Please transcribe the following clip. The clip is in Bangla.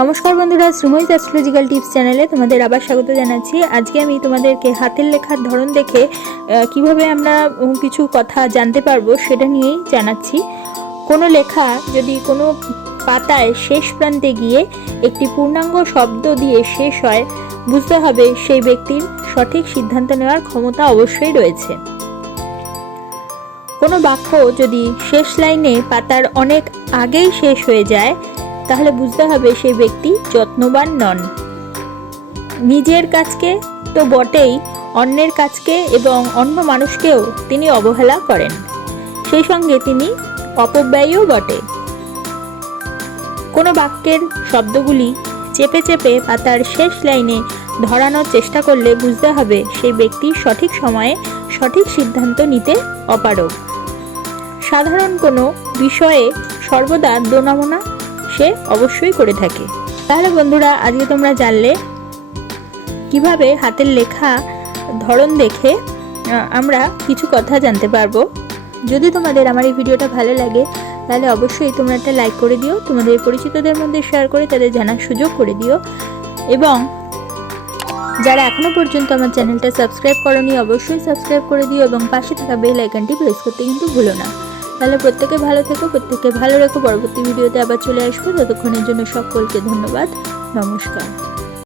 নমস্কার বন্ধুরা, শ্রীময়ী অ্যাস্ট্রোলজিক্যাল টিপস চ্যানেলে তোমাদের আবার স্বাগত জানাচ্ছি। আজকে আমি তোমাদেরকে হাতের লেখার ধরন দেখে কিভাবে আমরা কিছু কথা জানতে পারবো সেটা নিয়েই জানাচ্ছি। কোনো লেখা যদি কোনো পাতায় শেষ প্রান্তে গিয়ে একটি পূর্ণাঙ্গ শব্দ দিয়ে শেষ হয়, বুঝতে হবে সেই ব্যক্তির সঠিক সিদ্ধান্ত নেওয়ার ক্ষমতা অবশ্যই রয়েছে। কোনো বাক্য যদি শেষ লাইনে পাতার অনেক আগেই শেষ হয়ে যায়, তাহলে বুঝতে হবে সেই ব্যক্তি যত্নবান নন। নিজের কাজকে তো বটেই, অন্যের কাজকে এবং অন্য মানুষকেও তিনি অবহেলা করেন, সেই সঙ্গে তিনি অপব্যয়ীও বটে। কোনো বাক্যের শব্দগুলি চেপে চেপে পাতার শেষ লাইনে ধরানোর চেষ্টা করলে বুঝতে হবে সেই ব্যক্তি সঠিক সময়ে সঠিক সিদ্ধান্ত নিতে অপারগ। সাধারণ কোনো বিষয়ে সর্বদা দোনামোনা সে অবশ্যই করে থাকে। তাহলে বন্ধুরা, আজকে তোমরা জানলে কিভাবে হাতের লেখা ধরন দেখে আমরা কিছু কথা জানতে পারবো। যদি তোমাদের আমার এই ভিডিওটা ভালো লাগে তাহলে অবশ্যই তোমরা একটা লাইক করে দিও, তোমাদের পরিচিতদের মধ্যে শেয়ার করে তাদের জানার সুযোগ করে দিও, এবং যারা এখনো পর্যন্ত আমার চ্যানেলটা সাবস্ক্রাইব করোনি অবশ্যই সাবস্ক্রাইব করে দিও এবং পাশে থাকা বেল আইকনটি প্রেস করতে কিন্তু ভুলো না। তাহলে প্রত্যেকে ভালো থেকো, প্রত্যেকে ভালো রেখো। পরবর্তী ভিডিওতে আবার চলে আসবো। ততক্ষণের জন্য সকলকে ধন্যবাদ। নমস্কার।